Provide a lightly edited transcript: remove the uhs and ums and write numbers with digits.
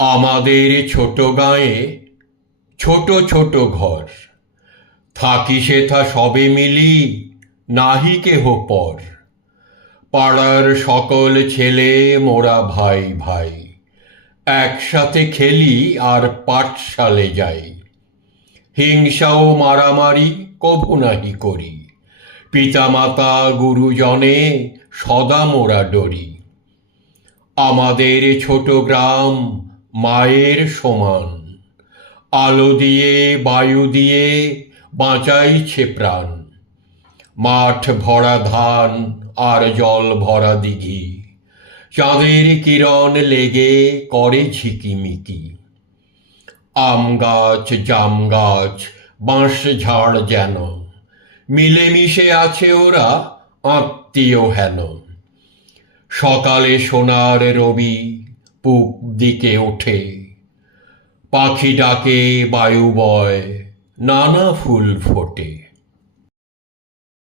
আমাদের ছোট গাঁয়ে ছোট ছোট ঘর, থাকি সেথা সবে মিলি, নাহি কেহ পর। পাড়ার সকল ছেলে মোরা ভাই ভাই, একসাথে খেলি আর পাঠশালে যাই। হিংসা ও মারামারি কভু নাহি করি, পিতামাতা গুরুজনে সদা মোরা ডরি। আমাদের ছোট গ্রাম মায়ের সমান, আলো দিয়ে বায়ু দিয়ে বাঁচাইছে প্রাণ। মাঠ ভরা ধান আর জল ভরা দিঘি, চাঁদের কিরণ লেগে করে ঝিকিমিকি। আম গাছ জাম গাছ বাঁশ ঝাড় যেন, মিলেমিশে আছে ওরা আত্মীয় হেন। সকালে সোনার রবি পূব দিকে ওঠে, পাখি ডাকে বায়ু বয়, নানা ফুল ফোটে।